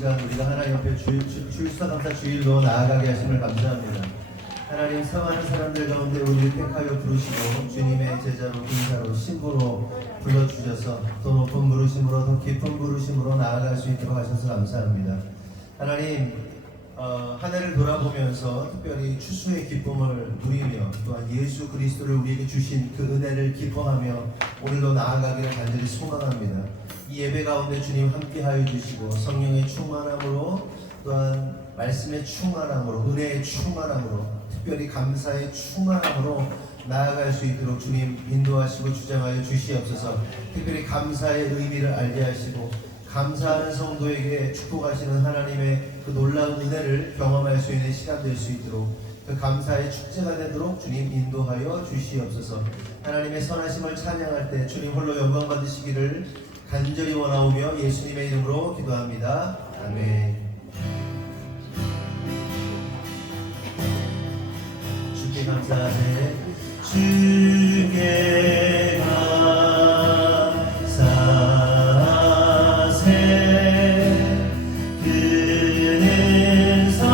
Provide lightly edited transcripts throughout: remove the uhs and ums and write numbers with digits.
시간 우리가 하나님 앞에 추수감사 주일로 나아가게 하심을 감사합니다. 하나님, 사랑하는 사람들 가운데 우리를 택하여 부르시고 주님의 제자로, 군사로, 신부로 불러주셔서 더 높은 부르심으로, 더 깊은 부르심으로 나아갈 수 있도록 하셔서 감사합니다. 하나님, 한 해를 돌아보면서 특별히 추수의 기쁨을 누리며 또한 예수 그리스도를 우리에게 주신 그 은혜를 기뻐하며 오늘도 나아가기를 간절히 소망합니다. 이 예배 가운데 주님 함께하여 주시고 성령의 충만함으로 또한 말씀의 충만함으로, 은혜의 충만함으로, 특별히 감사의 충만함으로 나아갈 수 있도록 주님 인도하시고 주장하여 주시옵소서. 특별히 감사의 의미를 알게 하시고 감사하는 성도에게 축복하시는 하나님의 그 놀라운 은혜를 경험할 수 있는 시간 될 수 있도록, 그 감사의 축제가 되도록 주님 인도하여 주시옵소서. 하나님의 선하심을 찬양할 때 주님 홀로 영광 받으시기를 간절히 원하오며 예수님의 이름으로 기도합니다. 아멘. 주께 감사하세. 주께 감사하세. 그는 선하시며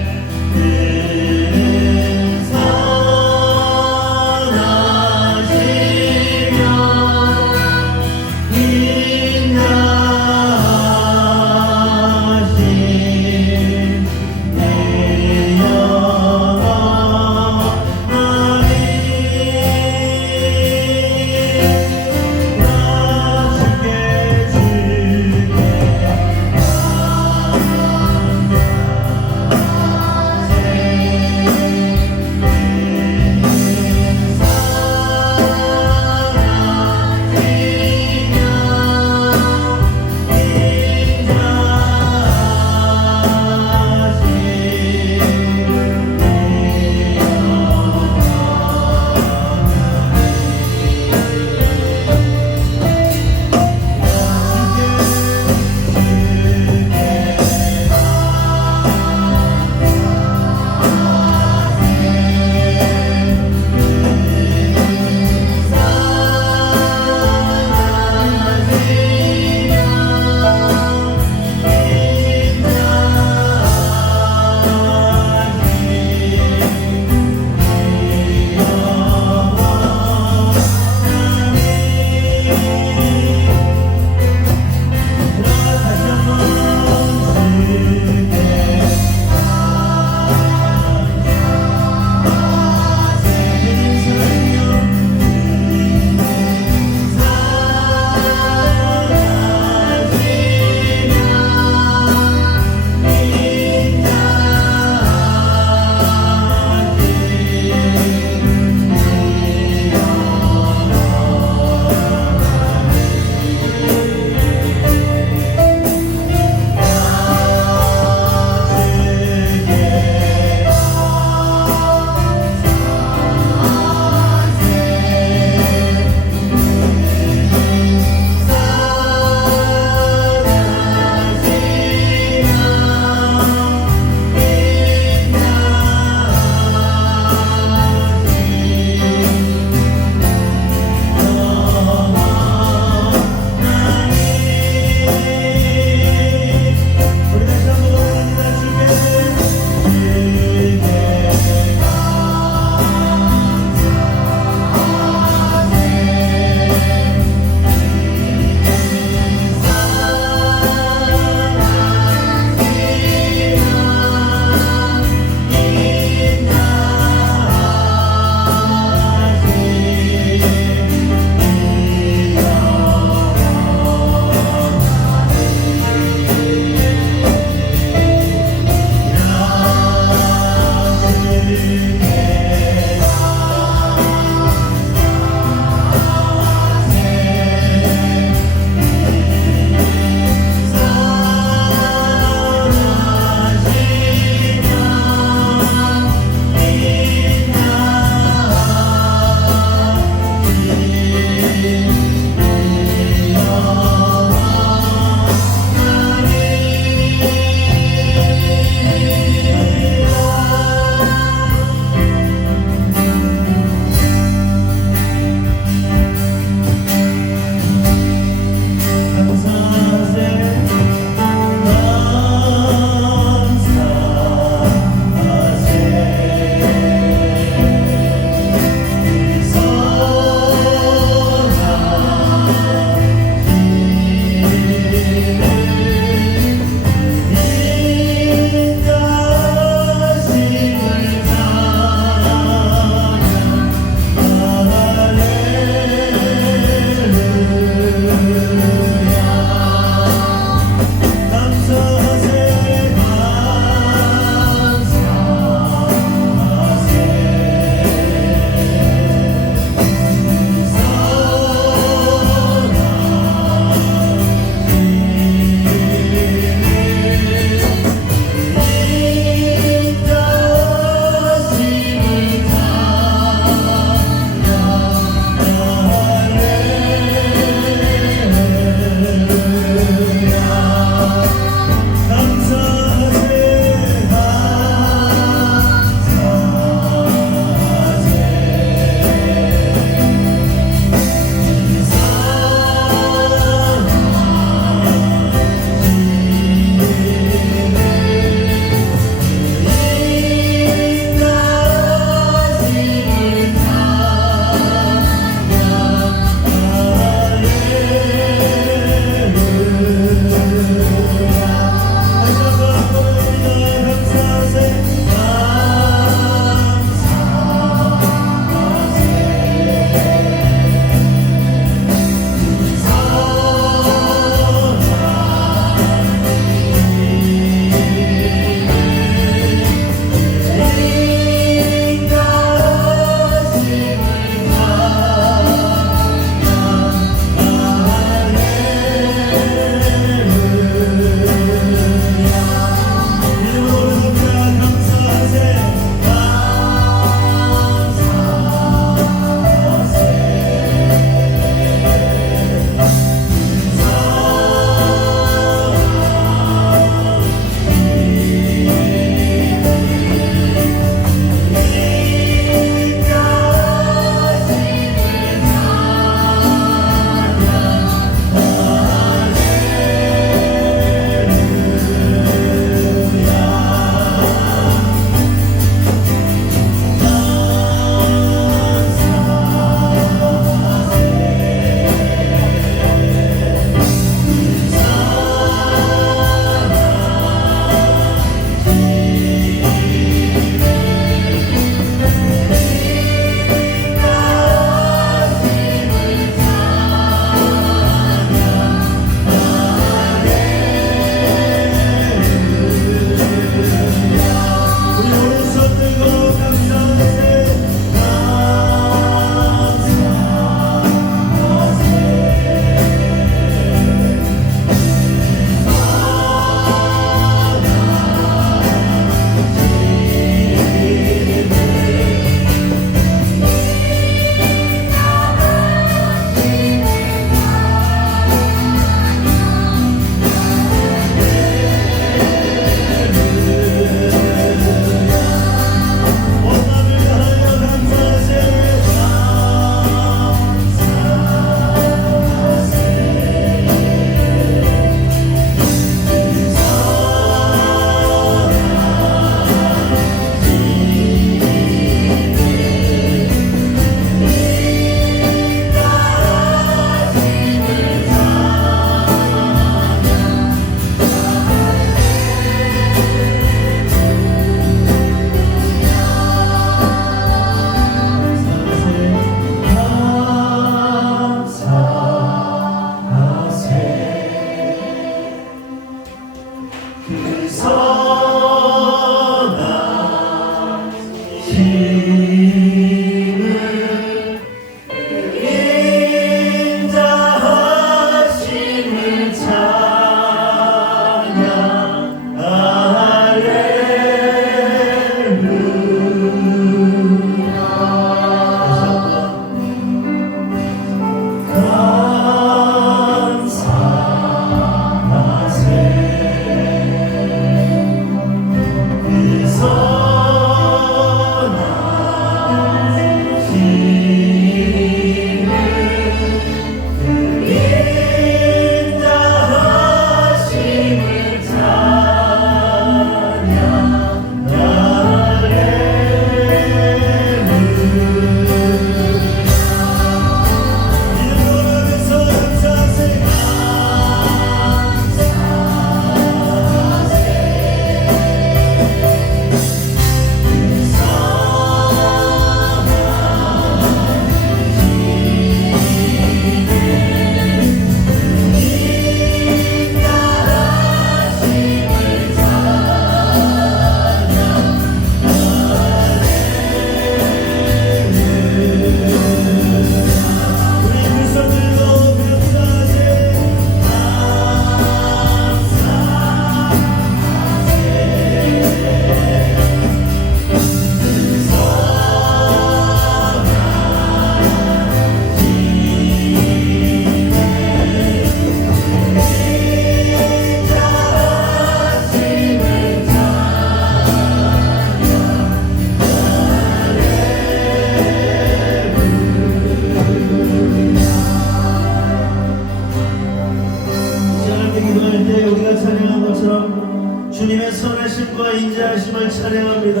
선하심과 인자하심을 찬양합니다.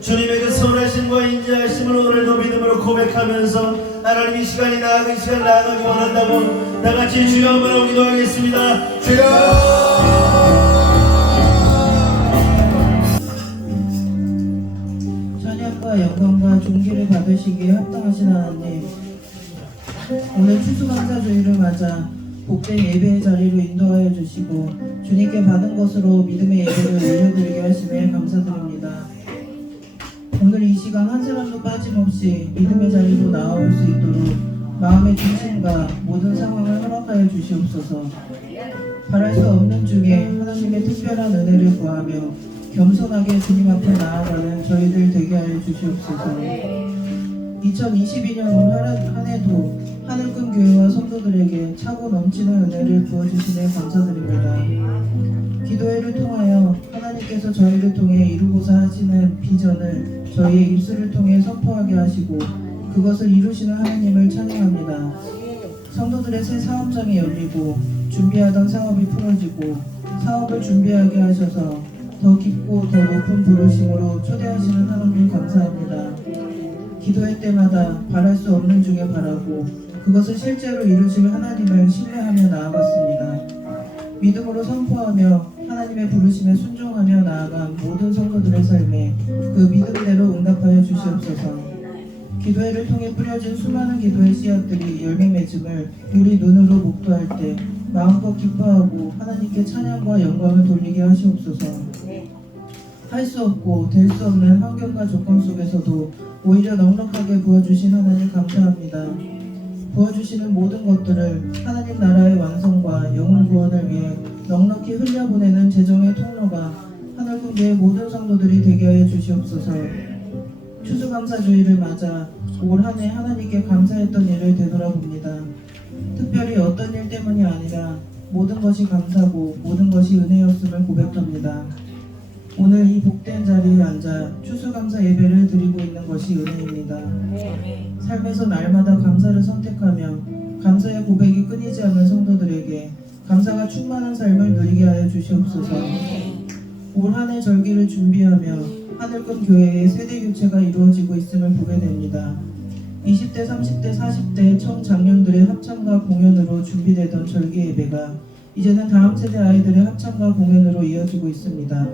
주님의 그 선하심과 인자하심을 오늘도 믿음으로 고백하면서 하나님 이 시간이 나아가 이 시간 나아가기 원한다면 다같이 주여 한번 기도하겠습니다. 주여! 찬양과 영광과 존귀를 받으시기에 합당하신 하나님, 오늘 추수감사주의를 맞아 복된 예배의 자리로 인도하여 주시고 주님께 받은 것으로 믿음의 예배를 올려드리게 하심에 감사드립니다. 오늘 이 시간 한 사람도 빠짐없이 믿음의 자리로 나아올 수 있도록 마음의 중심과 모든 상황을 허락하여 주시옵소서. 바랄 수 없는 중에 하나님의 특별한 은혜를 구하며 겸손하게 주님 앞에 나아가는 저희들 되게 하여 주시옵소서. 2022년 올 한 해도 하늘금 교회와 성도들에게 차고 넘치는 은혜를 부어주시네 감사드립니다. 기도회를 통하여 하나님께서 저희를 통해 이루고자 하시는 비전을 저희의 입술을 통해 선포하게 하시고 그것을 이루시는 하나님을 찬양합니다. 성도들의 새 사업장이 열리고 준비하던 사업이 풀어지고 사업을 준비하게 하셔서 더 깊고 더 높은 부르심으로 초대하시는 하나님 감사합니다. 기도회 때마다 바랄 수 없는 중에 바라고 그것을 실제로 이루실 하나님을 신뢰하며 나아갔습니다. 믿음으로 선포하며 하나님의 부르심에 순종하며 나아간 모든 성도들의 삶에 그 믿음대로 응답하여 주시옵소서. 기도회를 통해 뿌려진 수많은 기도의 씨앗들이 열매 맺음을 우리 눈으로 목도할 때 마음껏 기뻐하고 하나님께 찬양과 영광을 돌리게 하시옵소서. 할 수 없고 될 수 없는 환경과 조건 속에서도 오히려 넉넉하게 부어주신 하나님 감사합니다. 부어주시는 모든 것들을 하나님 나라의 완성과 영혼 구원을 위해 넉넉히 흘려보내는 재정의 통로가 하늘궁교의 모든 성도들이 되게 하여 주시옵소서. 추수감사주의를 맞아 올 한 해 하나님께 감사했던 일을 되돌아봅니다. 특별히 어떤 일 때문이 아니라 모든 것이 감사고 모든 것이 은혜였음을 고백합니다. 오늘 이 복된 자리에 앉아 추수감사 예배를 드리고 있는 것이 은혜입니다. 삶에서 날마다 감사를 선택하며 감사의 고백이 끊이지 않는 성도들에게 감사가 충만한 삶을 누리게 하여 주시옵소서. 올 한 해 절기를 준비하며 하늘금 교회의 세대 교체가 이루어지고 있음을 보게 됩니다. 20대, 30대, 40대 청장년들의 합창과 공연으로 준비되던 절기 예배가 이제는 다음 세대 아이들의 합창과 공연으로 이어지고 있습니다.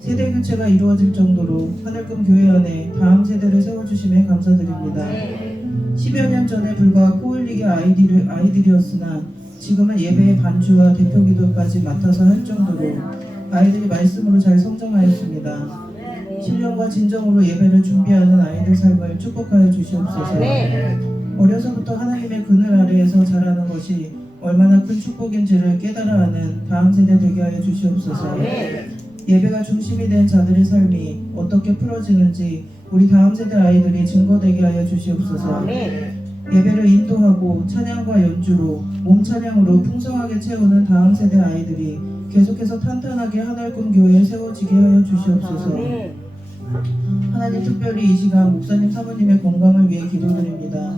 세대 교체가 이루어질 정도로 하늘금 교회 안에 다음 세대를 세워주심에 감사드립니다. 10여 년 전에 불과 코흘리게 아이들이었으나 지금은 예배의 반주와 대표기도까지 맡아서 할 정도로 아이들이 말씀으로 잘 성장하였습니다. 신령과 진정으로 예배를 준비하는 아이들 삶을 축복하여 주시옵소서. 어려서부터 하나님의 그늘 아래에서 자라는 것이 얼마나 큰 축복인지를 깨달아 아는 다음 세대 되게 하여 주시옵소서. 예배가 중심이 된 자들의 삶이 어떻게 풀어지는지 우리 다음 세대 아이들이 증거되게 하여 주시옵소서. 예배를 인도하고 찬양과 연주로 몸 찬양으로 풍성하게 채우는 다음 세대 아이들이 계속해서 탄탄하게 하늘꿈 교회에 세워지게 하여 주시옵소서. 하나님, 특별히 이 시간 목사님 사모님의 건강을 위해 기도드립니다.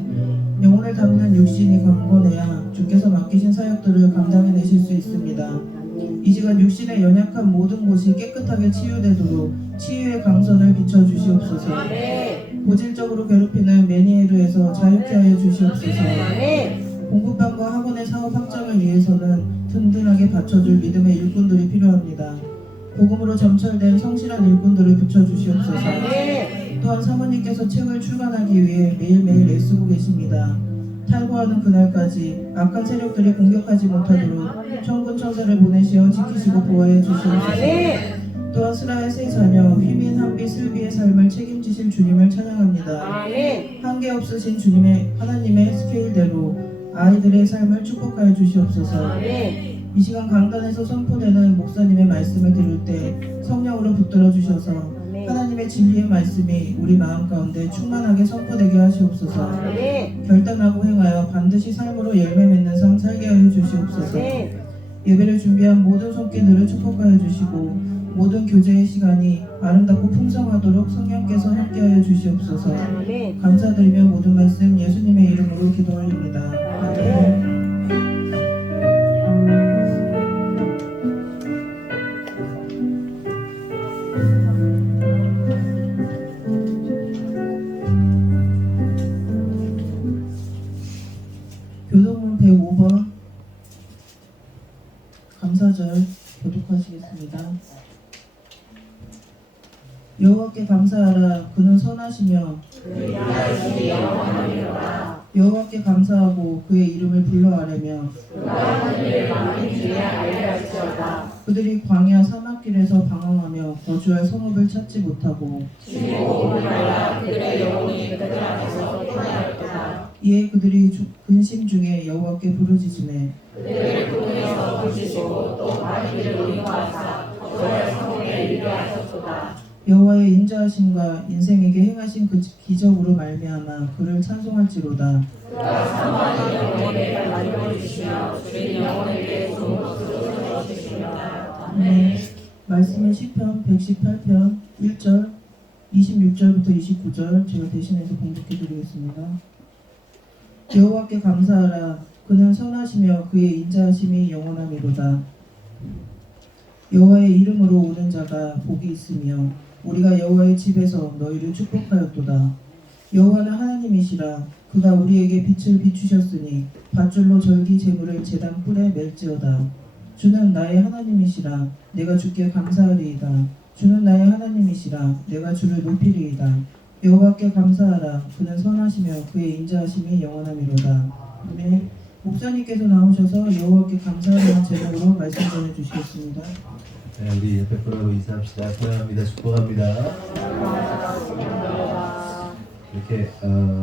영혼을 담는 육신이 강건해야 주께서 맡기신 사역들을 감당해내실 수 있습니다. 이 시간 육신의 연약한 모든 곳이 깨끗하게 치유되도록 치유의 강선을 비춰주시옵소서. 고질적으로 괴롭히는 메니에르에서 자유케 하여 주시옵소서. 공부방과 학원의 사업 확장을 위해서는 든든하게 받쳐줄 믿음의 일꾼들이 필요합니다. 복음으로 점철된 성실한 일꾼들을 붙여주시옵소서. 또한 사모님께서 책을 출간하기 위해 매일매일 애쓰고 계십니다. 탈구하는 그날까지 악한 세력들이 공격하지 못하도록 천군 천사를 보내시어 지키시고 보호해 주시옵소서. 또한 스라의 세 자녀 휘민, 한비, 슬비의 삶을 책임지실 주님을 찬양합니다. 한계 없으신 하나님의 스케일대로 아이들의 삶을 축복하여 주시옵소서. 이 시간 강단에서 선포되는 목사님의 말씀을 들을 때 성령으로 붙들어 주셔서 하나님의 진리의 말씀이 우리 마음 가운데 충만하게 선포되게 하시옵소서. 결단하고 행하여 반드시 삶으로 열매 맺는 삶 살게 하여 주시옵소서. 예배를 준비한 모든 손길들을 축복하여 주시고 모든 교제의 시간이 아름답고 풍성하도록 성령께서 함께하여 주시옵소서. 감사드리며 모든 말씀 예수님의 이름으로 기도 올립니다. 아멘. 여호와께 감사하라. 그는 선하시며 여호와께 감사하고 그의 이름을 불러 아뢰며 그들이 광야 사막길에서 방황하며 거주할 성읍을 찾지 못하고 이에 그들이 근심 중에 여호와께 부르짖으매 여호와의 인자하심과 인생에게 행하신 그 기적으로 말미암아 그를 찬송할지로다. 네, 말씀은 시편 118편 1절 26절부터 29절 제가 대신해서 봉독해 드리겠습니다. 여호와께 감사하라. 그는 선하시며 그의 인자하심이 영원함이로다. 여호와의 이름으로 오는 자가 복이 있으며 우리가 여호와의 집에서 너희를 축복하였도다. 여호와는 하나님이시라. 그가 우리에게 빛을 비추셨으니 밧줄로 절기 제물을 제단 뿔에 맬지어다. 주는 나의 하나님이시라. 내가 주께 감사하리이다. 주는 나의 하나님이시라. 내가 주를 높이리이다. 여호와께 감사하라. 그는 선하시며 그의 인자하심이 영원함이로다. 아멘. 목사님께서 나오셔서 여호와께 감사하라는 제목으로 말씀 전해주시겠습니다. 네, 우리 옆에 분하고 인사합시다. 사랑합니다. 축복합니다. 이렇게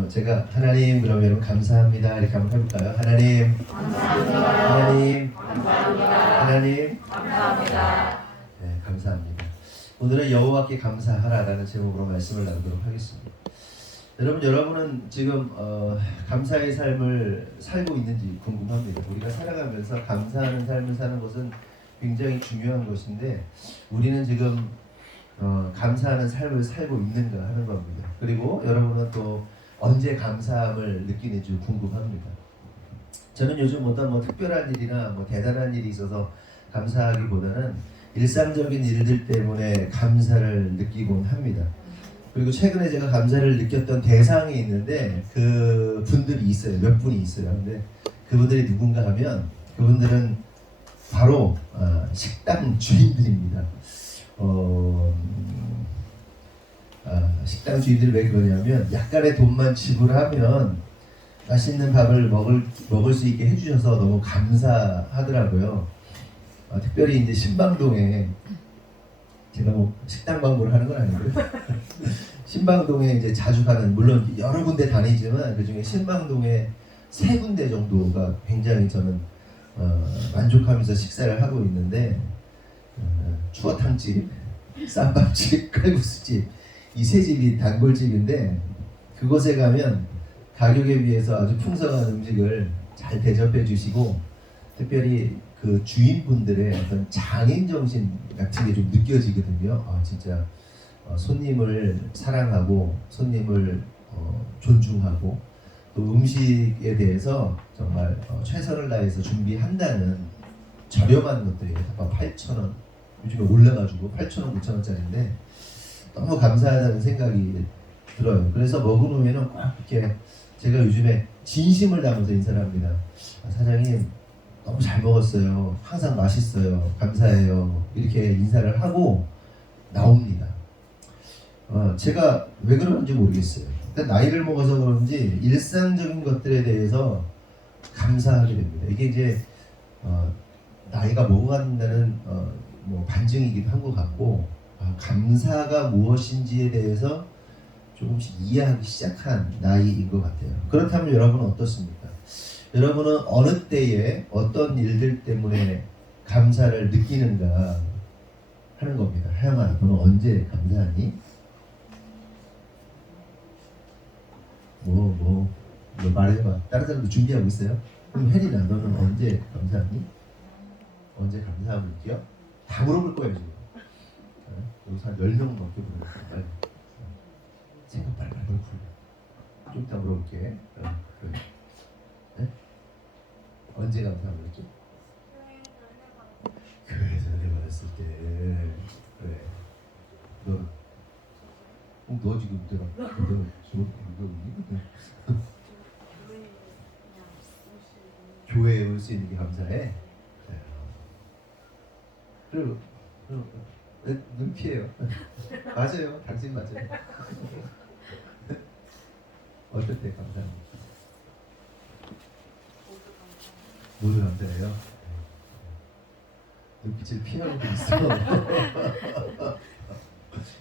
제가 하나님 그러면 여러분 감사합니다 이렇게 한번 해볼까요? 하나님 감사합니다. 하나님 감사합니다. 하나님 감사합니다. 네, 감사합니다. 오늘은 여호와께 감사하라라는 제목으로 말씀을 나누도록 하겠습니다. 여러분은 지금 감사의 삶을 살고 있는지 궁금합니다. 우리가 살아가면서 감사하는 삶을 사는 것은 굉장히 중요한 것인데 우리는 지금 감사하는 삶을 살고 있는가 하는 겁니다. 그리고 여러분은 또 언제 감사함을 느끼는지 궁금합니다. 저는 요즘 어떤 특별한 일이나 대단한 일이 있어서 감사하기보다는 일상적인 일들 때문에 감사를 느끼곤 합니다. 그리고 최근에 제가 감사를 느꼈던 대상이 있는데 그 분들이 있어요. 몇 분이 있어요. 근데 그분들이 누군가 하면 그분들은 바로 식당 주인들입니다. 식당 주인들이 왜 그러냐면 약간의 돈만 지불하면 맛있는 밥을 먹을 수 있게 해주셔서 너무 감사하더라고요. 특별히 이제 신방동에 제가 식당 광고를 하는 건 아니고요. 신방동에 이제 자주 가는 물론 여러 군데 다니지만 그 중에 신방동에 3군데 정도가 굉장히 저는 만족하면서 식사를 하고 있는데 추어탕집, 쌈밥집, 칼국수집 이 3집이 단골집인데 그곳에 가면 가격에 비해서 아주 풍성한 음식을 잘 대접해 주시고 특별히 그 주인분들의 어떤 장인 정신 같은 게 좀 느껴지거든요. 진짜 손님을 사랑하고 손님을 존중하고 또 음식에 대해서 정말 최선을 다해서 준비한다는 저렴한 것들이에요. 8,000원 요즘에 올라가지고 8,000원, 9,000원짜리인데 너무 감사하다는 생각이 들어요. 그래서 먹으면은 꼭 이렇게 제가 요즘에 진심을 담아서 인사를 합니다. 사장님 너무 잘 먹었어요. 항상 맛있어요. 감사해요. 이렇게 인사를 하고 나옵니다. 제가 왜 그런지 모르겠어요. 그러니까 나이를 먹어서 그런지 일상적인 것들에 대해서 감사하게 됩니다. 이게 이제 나이가 먹어간다는 반증이기도 한 것 같고 감사가 무엇인지에 대해서 조금씩 이해하기 시작한 나이인 것 같아요. 그렇다면 여러분은 어떻습니까? 여러분은 어느 때에 어떤 일들 때문에 감사를 느끼는가 하는 겁니다. 하영아, 너는 언제 감사하니? 뭐 말해봐. 다른 사람도 준비하고 있어요? 그럼 혜린아, 너는 언제 감사하니? 언제 감사함을 느껴? 다 물어볼 거예요 지금. 여기서 한 10명 넘게 물어볼게요. 빨리. 생각 빨리 굴려. 좀 이따 물어볼게. 그래. 네? 언제 감사함을 느껴? 교회에서 은혜 받았을 때. 그래. 너 지금 내가 너 이거 교회에 올 수 있는 게 감사해. 그리고 눈 피해요. 맞아요. 당신 맞아요. 어떨 때 감사합니까? 모두 감사해요. 눈빛을 피하는 게 있어.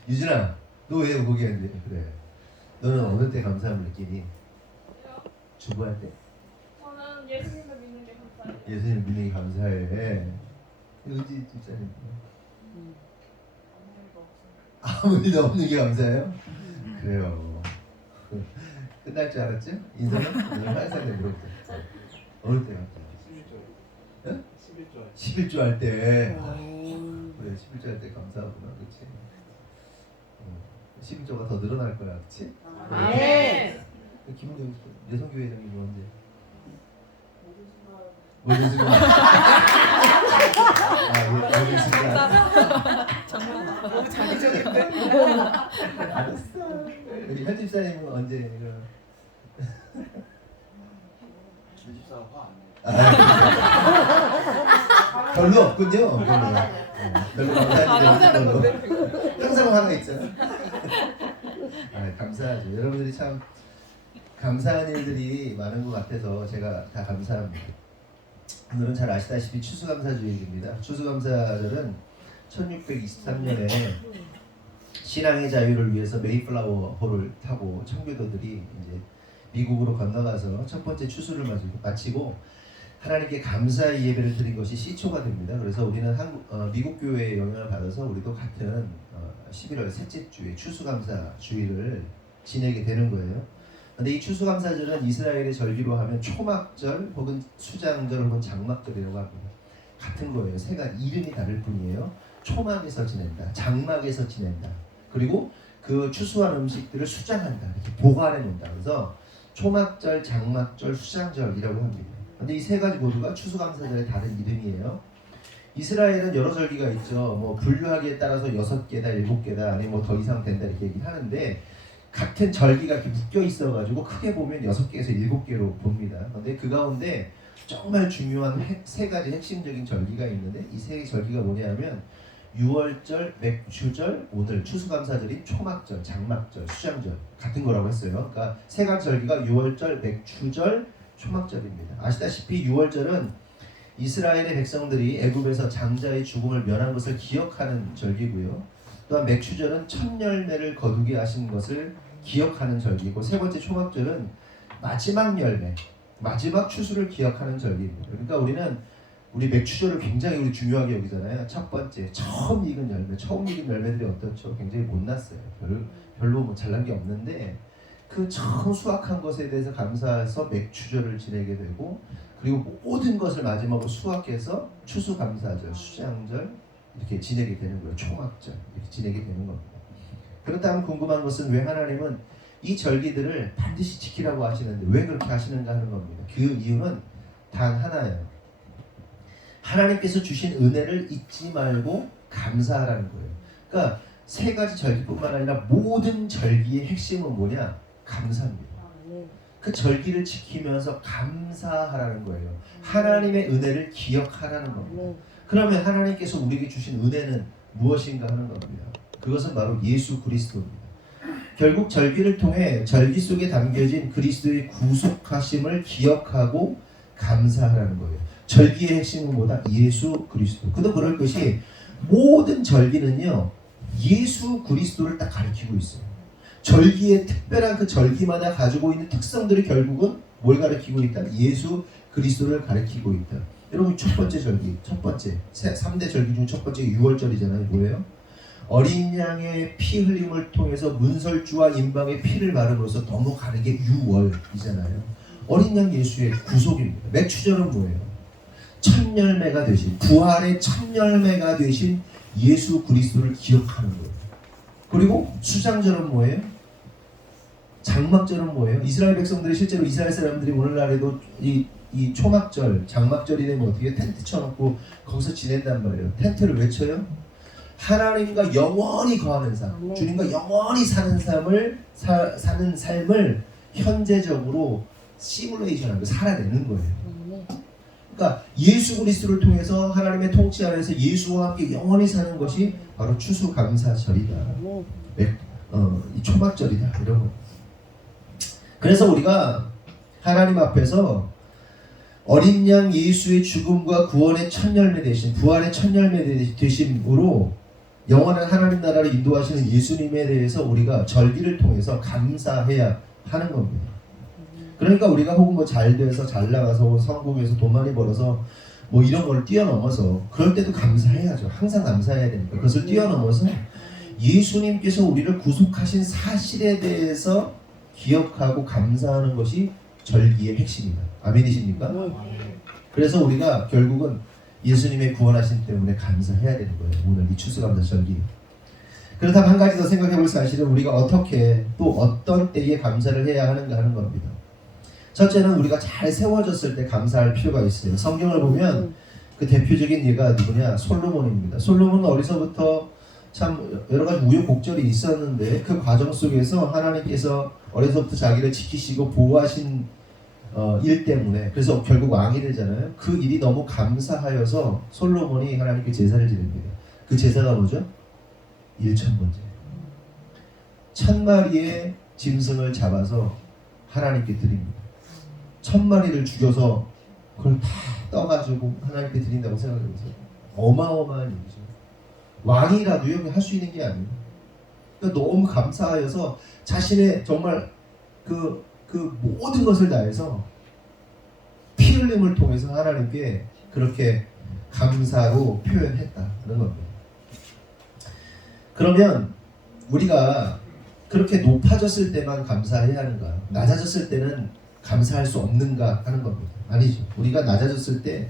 유진아, 너 왜 거기 앉아? 그래. 너는 어느 때 감사함을 느끼니? 주부할 때? 저는 예수님을 믿는 게 감사해요. 예수님 믿는 게 감사해. 의지 집사님. 아무 일도 없는 게 감사해요? 그래요. 끝날 줄 알았죠? 인생은? 항상 내 물어볼 때. 어느 때 감사해요? 11조 할 때. 그래, 11조 할 때 감사하구나. 그치? 11조가 더 늘어날 거야. 그치? 아멘. 김은경 내성교회 회장님이 언제? 모든 순간. 모든 순간. 정말 너무 자기적인데. 알았어. 우리 현 집사님은 언제? 집사 화안 내. 별로 없군요. 별로 감사하지 않는 항상 화가 있잖아. 감사하죠. 여러분들이 참 감사한 일들이 많은 것 같아서 제가 다 감사합니다. 오늘은 잘 아시다시피 추수감사주일입니다. 추수감사절은 1623년에 신앙의 자유를 위해서 메이플라워 호를 타고 청교도들이 이제 미국으로 건너가서 첫 번째 추수를 마치고 하나님께 감사의 예배를 드린 것이 시초가 됩니다. 그래서 우리는 미국 교회의 영향을 받아서 우리도 같은 11월 셋째 주에 추수감사 주일을 지내게 되는 거예요. 근데 이 추수감사절은 이스라엘의 절기로 하면 초막절 혹은 수장절 혹은 장막절이라고 합니다. 같은 거예요. 새가 이름이 다를 뿐이에요. 초막에서 지낸다, 장막에서 지낸다. 그리고 그 추수한 음식들을 수장한다, 이렇게 보관해 놓는다. 그래서 초막절, 장막절, 수장절이라고 합니다. 근데 이 세 가지 모두가 추수감사절의 다른 이름이에요. 이스라엘은 여러 절기가 있죠. 뭐 분류하기에 따라서 6개다, 7개다, 아니면 뭐 더 이상 된다 이렇게 얘기를 하는데 같은 절기가 이렇게 묶여 있어가지고 크게 보면 6개에서 7개로 봅니다. 근데 그 가운데 정말 중요한 세 가지 핵심적인 절기가 있는데 이 세 절기가 뭐냐면 유월절, 맥추절, 오늘 추수감사절인 초막절, 장막절, 수장절 같은 거라고 했어요. 그러니까 세 가지 절기가 유월절, 맥추절, 초막절입니다. 아시다시피 유월절은 이스라엘의 백성들이 애굽에서 장자의 죽음을 면한 것을 기억하는 절기고요. 또한 맥추절은 첫 열매를 거두게 하신 것을 기억하는 절기고, 세 번째 초막절은 마지막 열매, 마지막 추수를 기억하는 절기입니다. 그러니까 우리 맥추절을 굉장히 우리 중요하게 여기잖아요. 첫 번째, 처음 익은 열매, 처음 익은 열매들이 어떻죠? 굉장히 못났어요. 별로 뭐 잘난 게 없는데 그 처음 수확한 것에 대해서 감사해서 맥추절을 지내게 되고, 그리고 모든 것을 마지막으로 수확해서 추수감사절, 수장절 이렇게 지내게 되는 거예요. 초막절 이렇게 지내게 되는 겁니다. 그렇다면 궁금한 것은 왜 하나님은 이 절기들을 반드시 지키라고 하시는데 왜 그렇게 하시는가 하는 겁니다. 그 이유는 단 하나예요. 하나님께서 주신 은혜를 잊지 말고 감사하라는 거예요. 그러니까 세 가지 절기뿐만 아니라 모든 절기의 핵심은 뭐냐? 감사입니다. 그 절기를 지키면서 감사하라는 거예요. 하나님의 은혜를 기억하라는 겁니다. 그러면 하나님께서 우리에게 주신 은혜는 무엇인가 하는 겁니다. 그것은 바로 예수 그리스도입니다. 결국 절기를 통해 절기 속에 담겨진 그리스도의 구속하심을 기억하고 감사하라는 거예요. 절기의 핵심은 뭐다? 예수 그리스도. 그도 그럴 것이 모든 절기는요 예수 그리스도를 딱 가리키고 있어요. 절기의 특별한 그 절기마다 가지고 있는 특성들이 결국은 뭘 가리키고 있다? 예수 그리스도를 가리키고 있다. 여러분 첫 번째 절기, 첫 번째 3대 절기 중 첫 번째 6월절이잖아요. 뭐예요? 어린 양의 피 흘림을 통해서 문설주와 임방의 피를 바름으로써 너무 가르게 6월이잖아요. 어린 양 예수의 구속입니다. 맥추절은 뭐예요? 첫 열매가 되신, 부활의 첫 열매가 되신 예수 그리스도를 기억하는 거예요. 그리고 수장절은 뭐예요? 장막절은 뭐예요? 이스라엘 백성들이 실제로 이스라엘 사람들이 오늘날에도 이 초막절, 장막절이 되면 어떻게 텐트 쳐놓고 거기서 지낸단 말이에요. 텐트를 왜 쳐요? 하나님과 영원히 거하는 삶, 주님과 영원히 사는 삶을 현재적으로 시뮬레이션하고 살아내는 거예요. 그러니까 예수 그리스도를 통해서 하나님의 통치 안에서 예수와 함께 영원히 사는 것이 바로 추수감사절이다. 이 초막절이다. 이런 거. 그래서 우리가 하나님 앞에서 어린 양 예수의 죽음과 구원의 첫 열매 되신 부활의 첫 열매 되심으로 영원한 하나님 나라를 인도하시는 예수님에 대해서 우리가 절기를 통해서 감사해야 하는 겁니다. 그러니까 우리가 혹은 뭐 잘 돼서 잘 나가서 성공해서 돈 많이 벌어서 뭐 이런 걸 뛰어넘어서 그럴 때도 감사해야죠. 항상 감사해야 되니까 그것을 뛰어넘어서 예수님께서 우리를 구속하신 사실에 대해서 기억하고 감사하는 것이 절기의 핵심입니다. 아멘이십니까? 그래서 우리가 결국은 예수님의 구원하신 때문에 감사해야 되는 거예요. 오늘 이 추수감사 절기. 그렇다면 한 가지 더 생각해 볼 사실은 우리가 어떻게 또 어떤 때에 감사를 해야 하는가 하는 겁니다. 첫째는 우리가 잘 세워졌을 때 감사할 필요가 있어요. 성경을 보면 그 대표적인 예가 누구냐? 솔로몬입니다. 솔로몬은 어려서부터 참 여러 가지 우여곡절이 있었는데 그 과정 속에서 하나님께서 어려서부터 자기를 지키시고 보호하신 일 때문에 그래서 결국 왕이 되잖아요. 그 일이 너무 감사하여서 솔로몬이 하나님께 제사를 지릅니다. 그 제사가 뭐죠? 일천번제. 1000마리의 짐승을 잡아서 하나님께 드립니다. 1000마리를 죽여서 그걸 다 떠가지고 하나님께 드린다고 생각해보세요. 어마어마한 일이죠. 왕이라도요 할 수 있는 게 아니에요. 그러니까 너무 감사하여서 자신의 정말 그 모든 것을 다해서 피 흘림을 통해서 하나님께 그렇게 감사로 표현했다는 겁니다. 그러면 우리가 그렇게 높아졌을 때만 감사해야 하는가? 낮아졌을 때는 감사할 수 없는가 하는 겁니다. 아니죠. 우리가 낮아졌을 때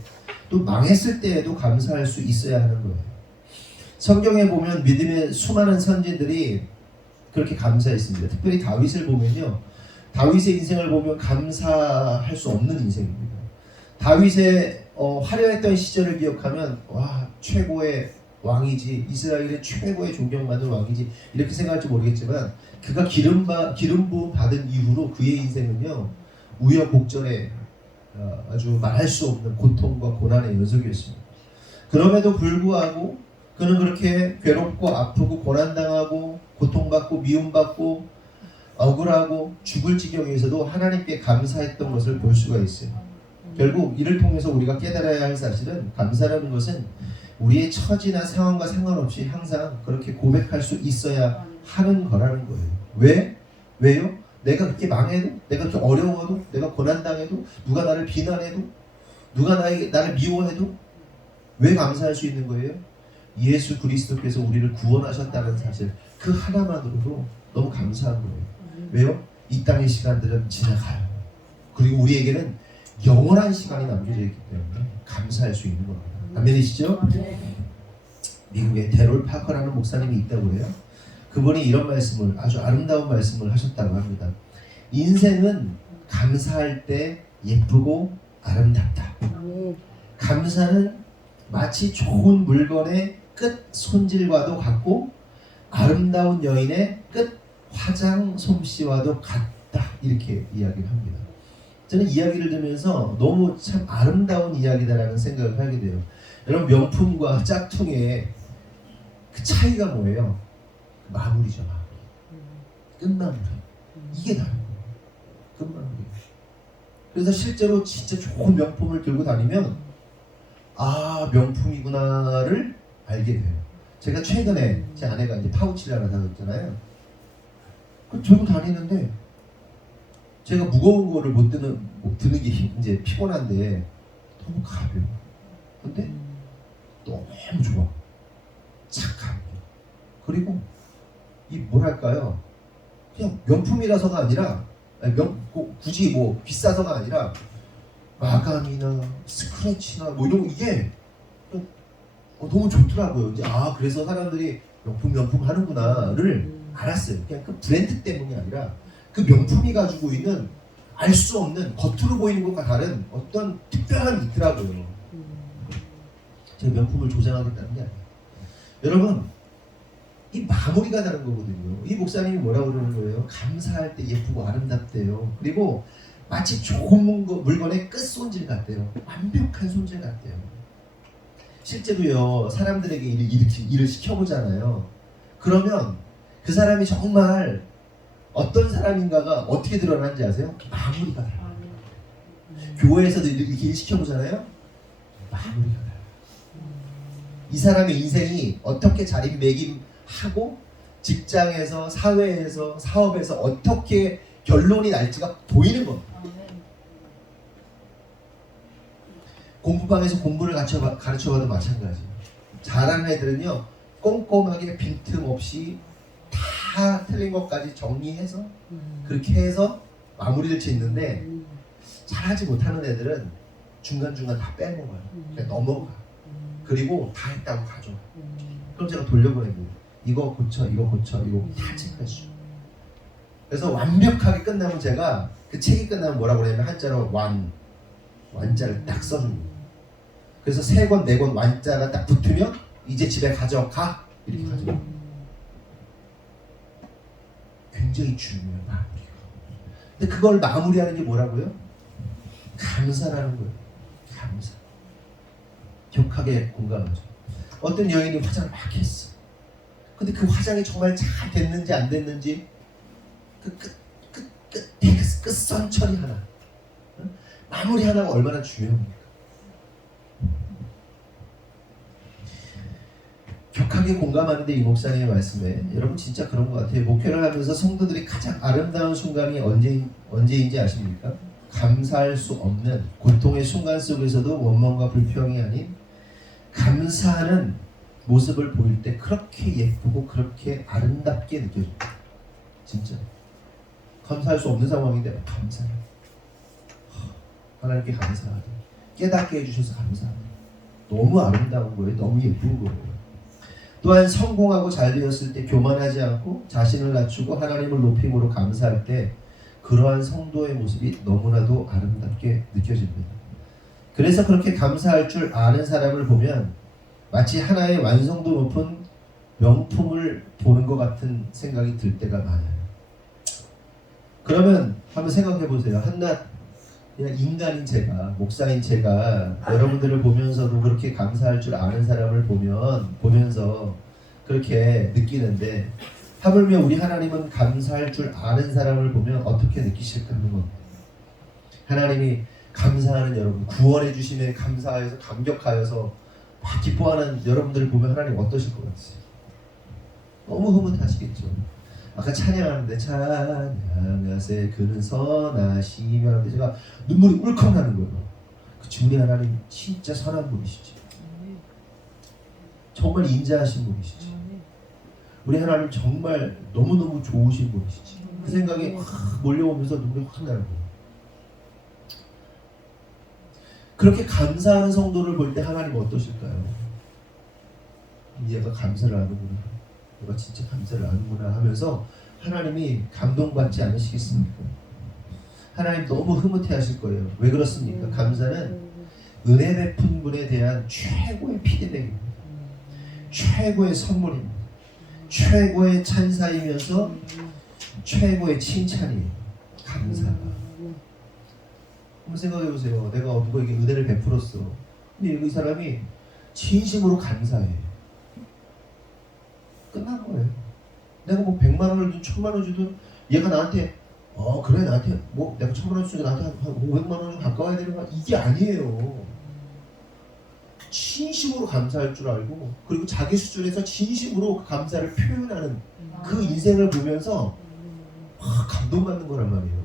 또 망했을 때에도 감사할 수 있어야 하는 거예요. 성경에 보면 믿음의 수많은 선지들이 그렇게 감사했습니다. 특별히 다윗을 보면요. 다윗의 인생을 보면 감사할 수 없는 인생입니다. 다윗의 화려했던 시절을 기억하면 와 최고의 왕이지 이스라엘의 최고의 존경받는 왕이지 이렇게 생각할지 모르겠지만 그가 기름 부음 받은 이후로 그의 인생은요 우여곡절에 아주 말할 수 없는 고통과 고난의 연속이었습니다. 그럼에도 불구하고 그는 그렇게 괴롭고 아프고 고난당하고 고통받고 미움받고 억울하고 죽을 지경에서도 하나님께 감사했던 것을 볼 수가 있어요. 결국 이를 통해서 우리가 깨달아야 할 사실은 감사라는 것은 우리의 처지나 상황과 상관없이 항상 그렇게 고백할 수 있어야 하는 거라는 거예요. 왜? 왜요? 내가 그렇게 망해도, 내가 그렇게 어려워도, 내가 고난당해도, 누가 나를 비난해도, 누가 나를 미워해도 왜 감사할 수 있는 거예요? 예수 그리스도께서 우리를 구원하셨다는 사실 그 하나만으로도 너무 감사한 거예요. 왜요? 이 땅의 시간들은 지나가요. 그리고 우리에게는 영원한 시간이 남겨져 있기 때문에 감사할 수 있는 겁니다. 아멘이시죠? 미국에 데롤 파커라는 목사님이 있다고 해요. 그분이 이런 말씀을 아주 아름다운 말씀을 하셨다고 합니다. 인생은 감사할 때 예쁘고 아름답다. 감사는 마치 좋은 물건의 끝 손질과도 같고 아름다운 여인의 끝 화장 솜씨와도 같다. 이렇게 이야기를 합니다. 저는 이야기를 들으면서 너무 참 아름다운 이야기다라는 생각을 하게 돼요. 여러분 명품과 짝퉁의 그 차이가 뭐예요? 마무리죠. 마무리. 끝마무리. 이게 다른 거예요. 끝마무리. 그래서 실제로 진짜 좋은 명품을 들고 다니면 아 명품이구나를 알게 돼요. 제가 최근에 제 아내가 이제 파우치를 하나 사줬잖아요. 그 들고 다니는데 제가 무거운 거를 못 드는 게 이제 피곤한데 너무 가벼워. 근데 너무 좋아. 착한. 그리고 이 뭐랄까요? 그냥 명품이라서가 아니라 굳이 뭐 비싸서가 아니라 마감이나 스크래치나 뭐 이런 거 이게 너무 좋더라고요. 이제 아 그래서 사람들이 명품 하는구나를 알았어요. 그냥 그 브랜드 때문이 아니라 그 명품이 가지고 있는 알 수 없는 겉으로 보이는 것과 다른 어떤 특별함이 있더라고요. 제가 명품을 조장하겠다는 게 아니에요. 여러분 이 마무리가 다른 거거든요. 이 목사님이 뭐라고 그러는 거예요? 감사할 때 예쁘고 아름답대요. 그리고 마치 좋은 물건의 끝 손질 같대요. 완벽한 손질 같대요. 실제로요, 사람들에게 일을 시켜보잖아요. 그러면 그 사람이 정말 어떤 사람인가가 어떻게 드러나는지 아세요? 마무리가 달라요. 교회에서도 이렇게 일 시켜보잖아요. 마무리가 달라요. 이 사람의 인생이 어떻게 자리매김하고 직장에서, 사회에서, 사업에서 어떻게 결론이 날지가 보이는 겁니다. 공부방에서 공부를 가르쳐봐도 마찬가지예요. 잘하는 애들은요, 꼼꼼하게 빈틈없이 다 틀린 것까지 정리해서 그렇게 해서 마무리를 짓는데, 잘하지 못하는 애들은 중간중간 다 빼먹어요. 그냥 넘어가. 그리고 다 했다고 가져와. 그럼 제가 돌려보냅니다. 이거 고쳐, 이거 고쳐, 이거 다 체크해줘. 그래서 완벽하게 끝나면 제가 그 책이 끝나면 뭐라고 그러냐면 한자로 완자를 딱 써줍니다. 그래서 3권, 4권 완자가 딱 붙으면 이제 집에 가져가, 이렇게 가져가. 굉장히 중요해요, 마무리가. 근데 그걸 마무리하는 게 뭐라고요? 감사라는 거예요. 감사. 격하게 공감하죠. 어떤 여인이 화장을 막 했어. 근데 그 화장이 정말 잘 됐는지 안 됐는지 끝선 처리 하나, 마무리 하나가 얼마나 중요합니까? 격하게 공감하는데 이 목사님의 말씀에 여러분 진짜 그런 것 같아요. 목회를 하면서 성도들이 가장 아름다운 순간이 언제인지 아십니까? 감사할 수 없는 고통의 순간 속에서도 원망과 불평이 아닌 감사하는 모습을 보일 때 그렇게 예쁘고 그렇게 아름답게 느껴집니다. 진짜 감사할 수 없는 상황인데 감사해. 하나님께 감사하다. 깨닫게 해주셔서 감사하다. 너무 아름다운 거예요. 너무 예쁜 거예요. 또한 성공하고 잘 되었을 때 교만하지 않고 자신을 낮추고 하나님을 높임으로 감사할 때 그러한 성도의 모습이 너무나도 아름답게 느껴집니다. 그래서 그렇게 감사할 줄 아는 사람을 보면 마치 하나의 완성도 높은 명품을 보는 것 같은 생각이 들 때가 많아요. 그러면 한번 생각해 보세요. 한낱 그냥 인간인 제가, 목사인 제가 여러분들을 보면서도 그렇게 감사할 줄 아는 사람을 보면서 그렇게 느끼는데, 하물며 우리 하나님은 감사할 줄 아는 사람을 보면 어떻게 느끼실까 하는 겁니다. 하나님이 감사하는 여러분, 구원해 주심에 감사해서 감격하여서 막 기뻐하는 여러분들을 보면 하나님 어떠실 것 같으세요? 너무 흐뭇하시겠죠. 아까 찬양하는데 찬양하세 그는 선하시며 하는데 제가 눈물이 울컥 나는 거예요. 그치, 우리 하나님 진짜 선한 분이시지. 정말 인자하신 분이시지. 우리 하나님 정말 너무너무 좋으신 분이시지. 그 생각이 확 몰려오면서 눈물이 확 나는 거예요. 그렇게 감사하는 성도를 볼 때 하나님 어떠실까요? 얘가 감사를 하는구나, 내가 진짜 감사를 하는구나 하면서 하나님이 감동받지 않으시겠습니까? 하나님 너무 흐뭇해 하실 거예요. 왜 그렇습니까? 감사는 은혜 베푼 분에 대한 최고의 피드백입니다. 최고의 선물입니다. 최고의 찬사이면서 최고의 칭찬이에요. 감사가. 한번 생각해 보세요. 내가 누구에게 은혜를 베풀었어. 근데 이 사람이 진심으로 감사해. 끝난 거예요. 내가 뭐 100만 원을 주든 1000만 원을 주든 얘가 나한테 그래 나한테 뭐 내가 1000만 원 주니까 나한테 한 500만 원을 가까워야 되는 거 이게 아니에요. 진심으로 감사할 줄 알고 그리고 자기 수준에서 진심으로 그 감사를 표현하는 그 인생을 보면서 감동받는 거란 말이에요.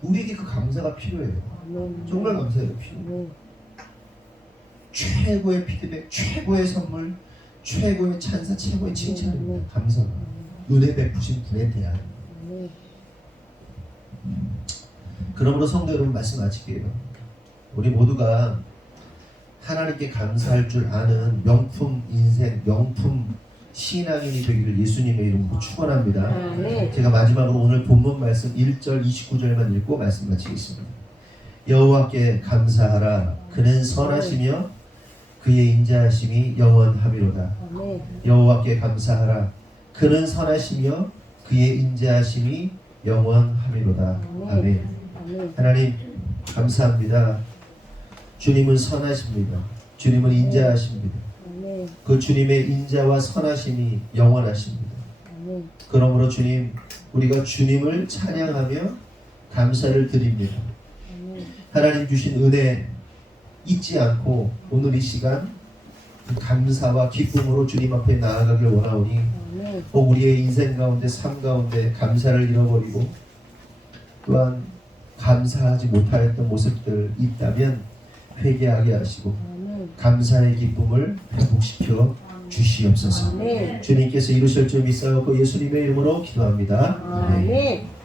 우리에게 그 감사가 필요해요. 정말 감사해요. 필요해요. 최고의 피드백, 최고의 선물, 최고의 찬사, 최고의 칭찬입니다. 감사가. 은혜 베푸신 분에 대한. 그러므로 성도 여러분 말씀 마칠게요. 우리 모두가 하나님께 감사할 줄 아는 명품 인생, 명품 신앙인이 되기를 예수님의 이름으로 축원합니다. 제가 마지막으로 오늘 본문 말씀 1절 29절만 읽고 말씀 마치겠습니다. 여호와께 감사하라. 그는 선하시며 그의 인자하심이 영원하미로다. 여호와께 감사하라. 그는 선하시며 그의 인자하심이 영원하미로다. 아멘. 하나님 감사합니다. 주님은 선하십니다. 주님은 인자하십니다. 그 주님의 인자와 선하심이 영원하십니다. 그러므로 주님, 우리가 주님을 찬양하며 감사를 드립니다. 하나님 주신 은혜 잊지 않고 오늘 이 시간 그 감사와 기쁨으로 주님 앞에 나아가길 원하오니 혹 우리의 인생 가운데 삶 가운데 감사를 잃어버리고 또한 감사하지 못하였던 모습들 있다면 회개하게 하시고 감사의 기쁨을 회복시켜 주시옵소서. 주님께서 이루실 줄 믿사옵고 예수님의 이름으로 기도합니다. 아멘.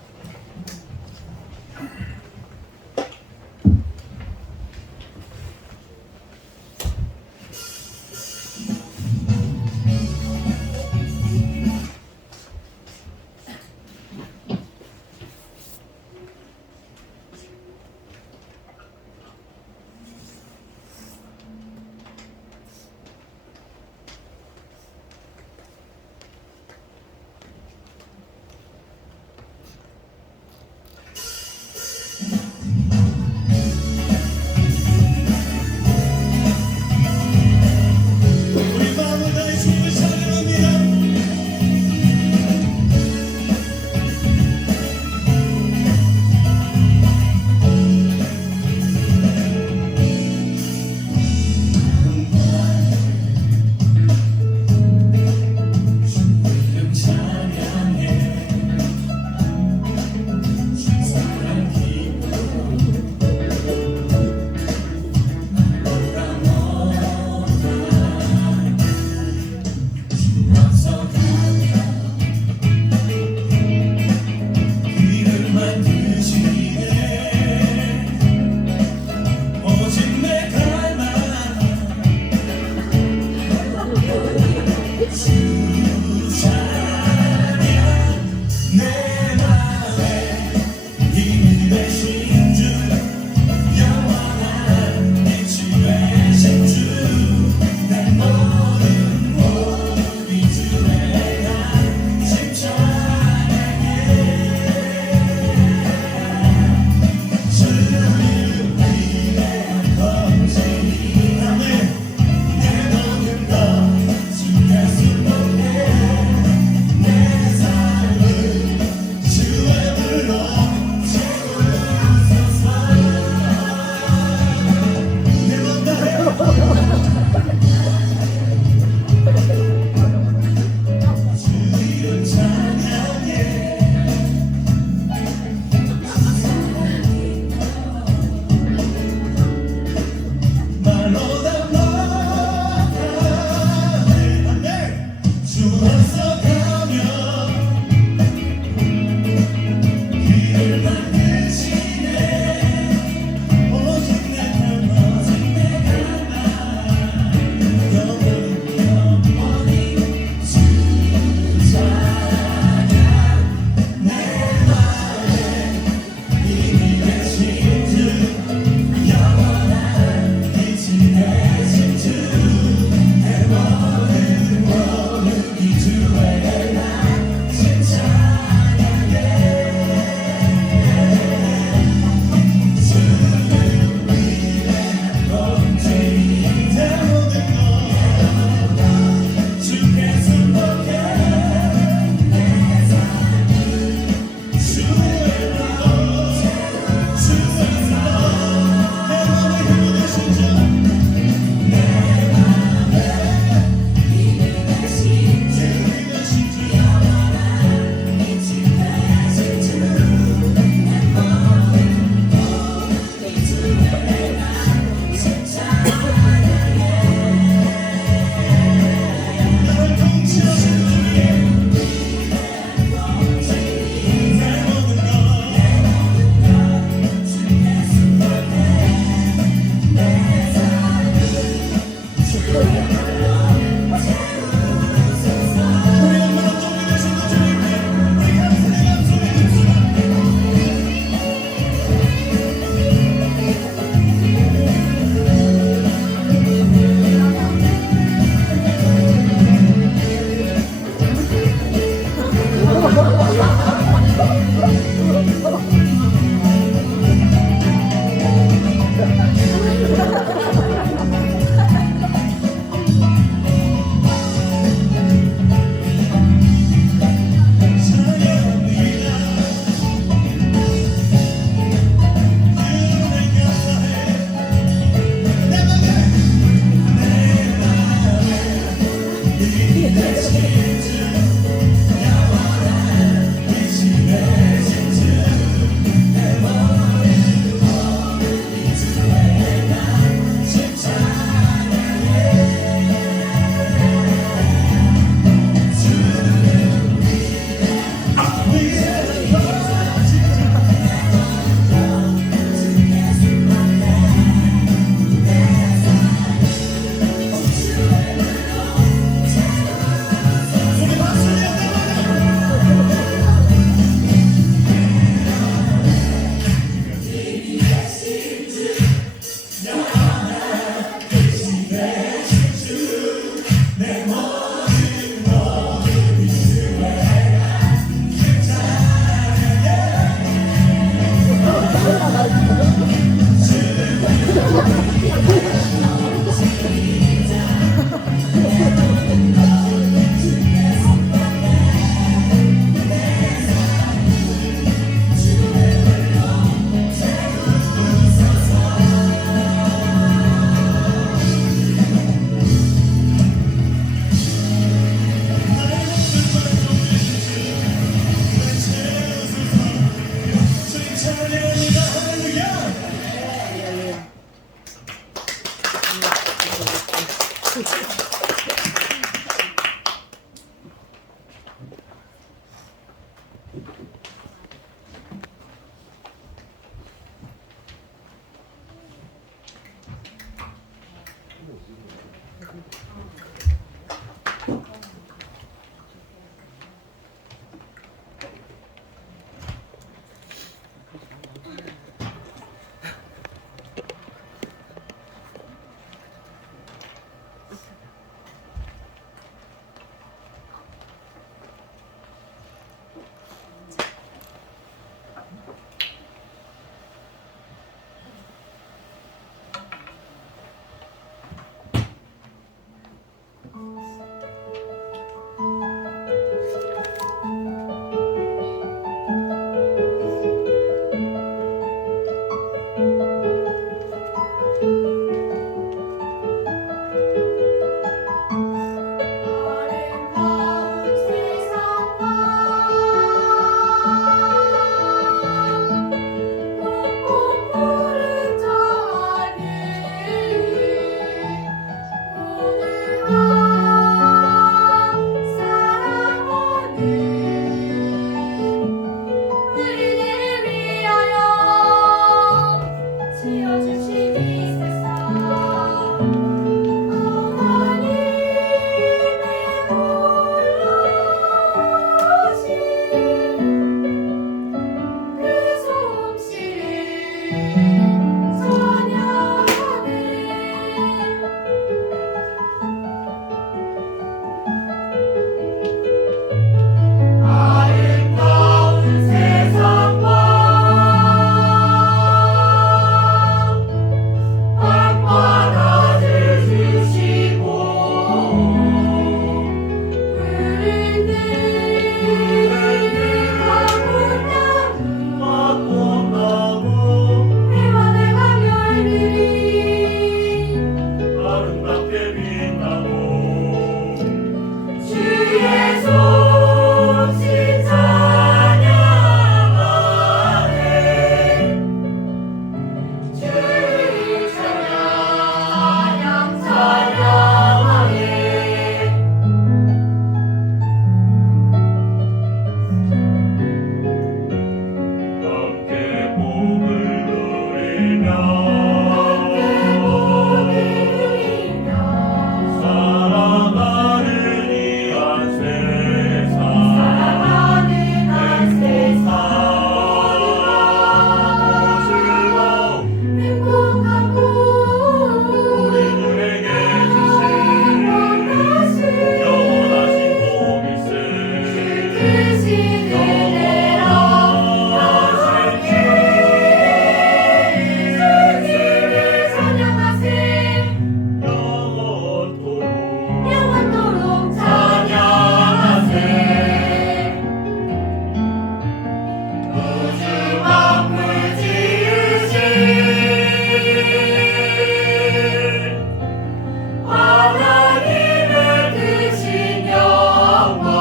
하나님의 크신 영광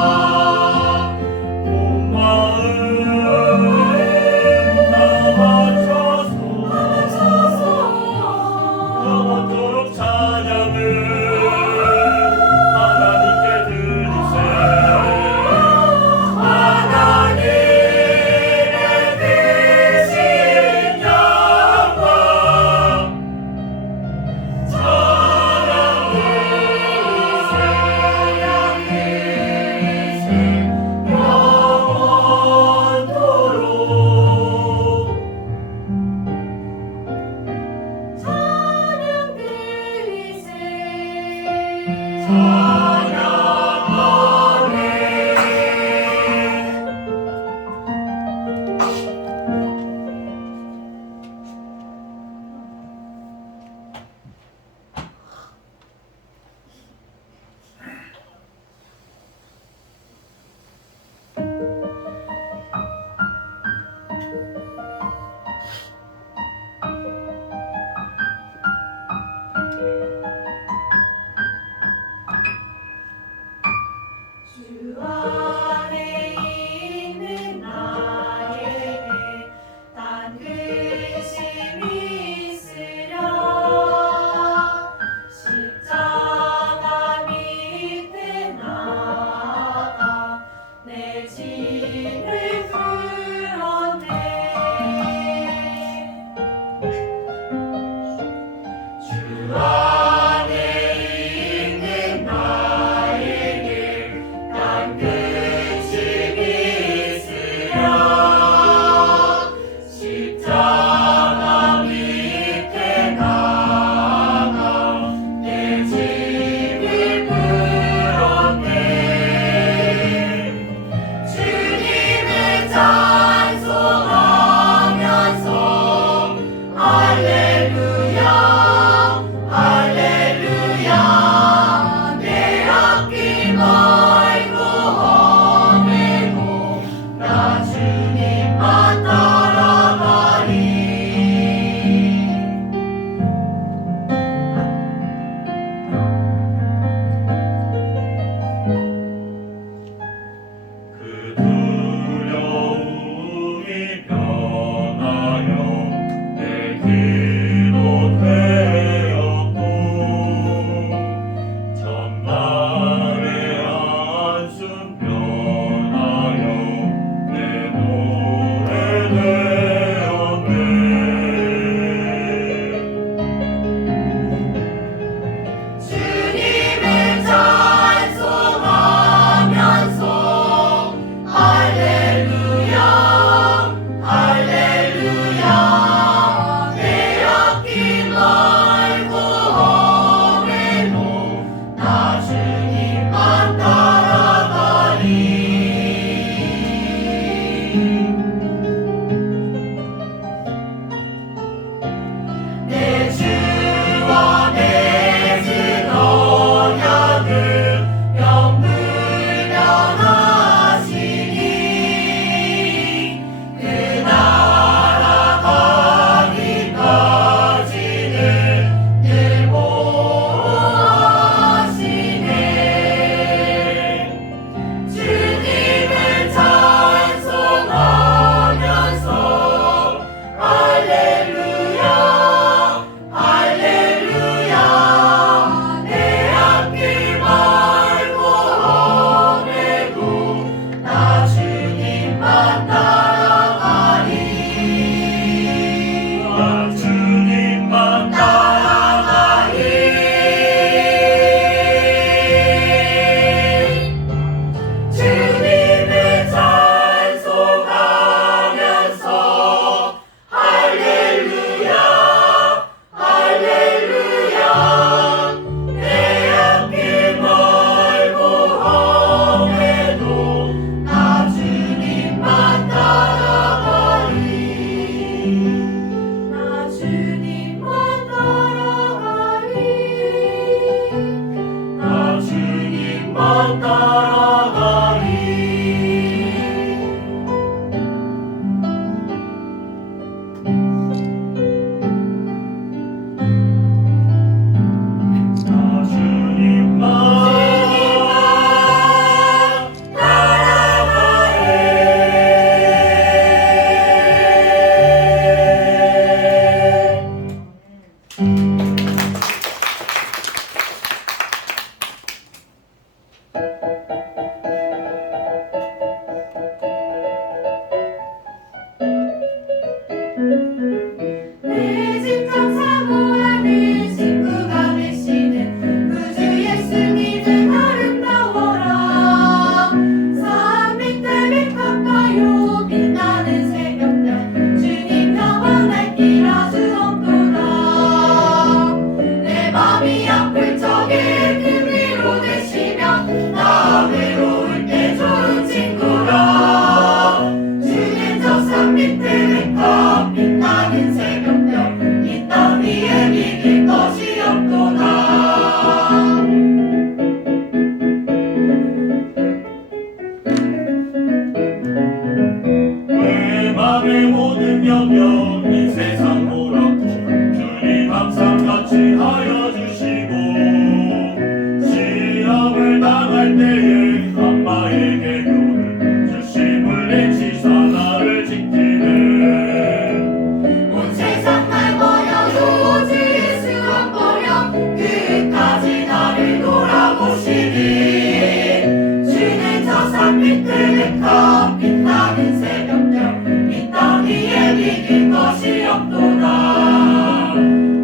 캄캄 빛나는 새벽별 이 땅 위에 비길 것이 없도다.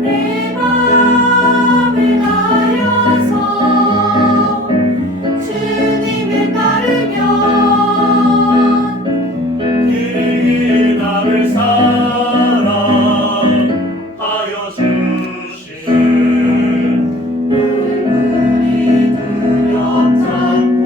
내 맘을 다하여서 주님을 따르면 그의 나를 사랑하여 주시는 눈물이 두렵지 않고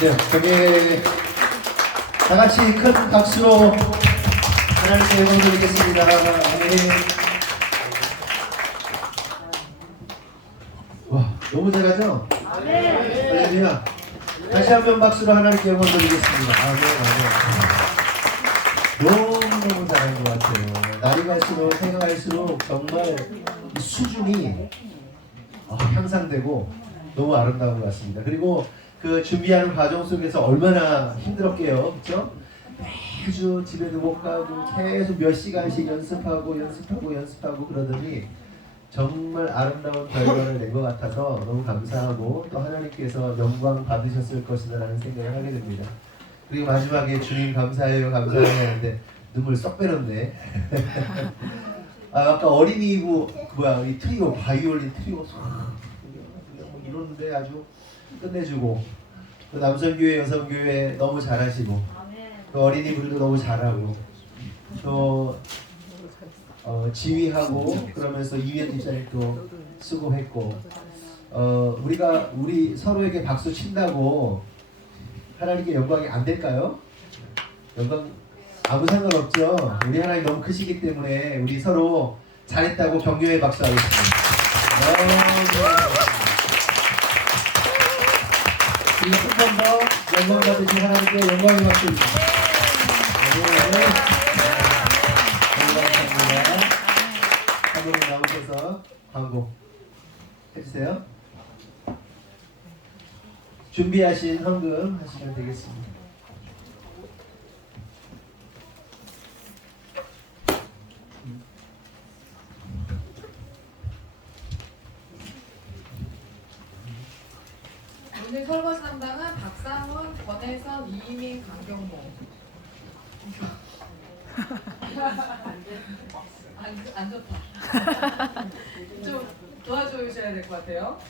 네, 저기 다 같이 큰 박수로 하나님께 영광 드리겠습니다. 아멘. 와, 너무 잘하죠? 할렐루야. 다시 한번 박수로 하나님께 영광 드리겠습니다. 아멘, 아멘. 너무너무 잘한 것 같아요. 날이 갈수록 해가 갈수록 정말 이 수준이 향상되고 너무 아름다운 것 같습니다. 그리고 그 준비하는 과정 속에서 얼마나 힘들었게요, 그렇죠? 매주 집에도 못 가고 계속 몇 시간씩 연습하고 그러더니 정말 아름다운 결과를 낸 것 같아서 너무 감사하고 또 하나님께서 영광 받으셨을 것이다라는 생각을 하게 됩니다. 그리고 마지막에 주님 감사해요 하는데 눈물 쏙 빼렸네. 아까 어린이부 이 트리오 바이올린 트리오 이러는데 아주 끝내주고 또 남성교회 여성교회 너무 잘하시고 또 어린이 부르도 너무 잘하고 또 지휘하고 그러면서 이휘연 집사님도 수고했고 우리 서로에게 박수 친다고 하나님께 영광이 안 될까요? 영광 아무 상관없죠. 우리 하나님 너무 크시기 때문에 우리 서로 잘했다고 격려의 박수 하겠습니다. 그리고 한 번 더 영광 받으신 하나님께 영광의 박수 드립니다. 감사합니다. 한번 나오셔서 광고 해주세요. 준비하신 헌금 하시면 되겠습니다. 오늘 설거지 담당은 박상훈, 권혜선, 이희민, 강경모. 안 좋다. 좀 도와주셔야 될 것 같아요.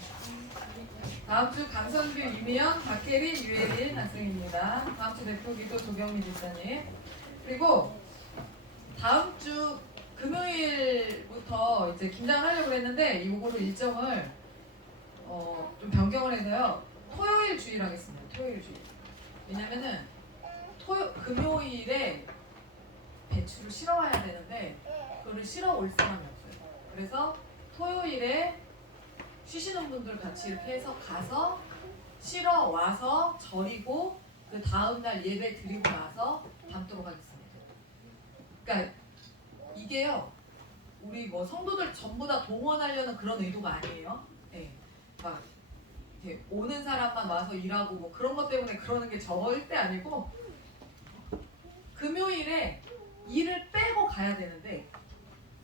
다음 주 강선규, 이미연, 박혜린, 유혜린 학생입니다. 다음 주 대표기도 조경미 집사님. 그리고 다음 주 금요일부터 이제 김장을 하려고 했는데 이거를 일정을 좀 변경을 해서요. 토요일 주일 하겠습니다. 토요일 주일. 왜냐면은 금요일에 배추를 실어 와야 되는데 그거를 실어 올 사람이 없어요. 그래서 토요일에 쉬시는 분들 같이 이렇게 해서 가서 실어 와서 절이고 그 다음 날 예배 드리고 나서 담도록 하겠습니다. 그러니까 이게요. 우리 뭐 성도들 전부 다 동원하려는 그런 의도가 아니에요. 네. 막 이렇게 오는 사람만 와서 일하고 뭐 그런 것 때문에 그러는 게 절대 아니고 금요일에 일을 빼고 가야 되는데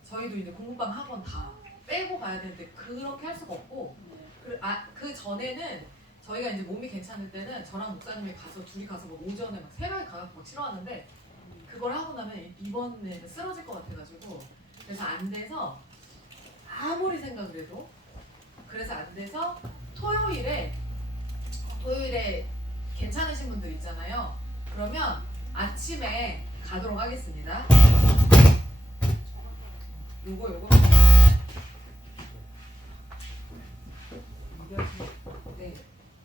저희도 이제 공부방 학원 다 빼고 가야 되는데 그렇게 할 수가 없고 그 전에는 저희가 이제 몸이 괜찮을 때는 저랑 목사님이 가서 둘이 가서 뭐 오전에 막 새벽에 가갖고 막 치러왔는데 그걸 하고 나면 이번에는 쓰러질 것 같아가지고 그래서 안 돼서 아무리 생각을 해도 그래서 안 돼서 토요일에 괜찮으신 분들 있잖아요. 그러면 아침에 가도록 하겠습니다. 요거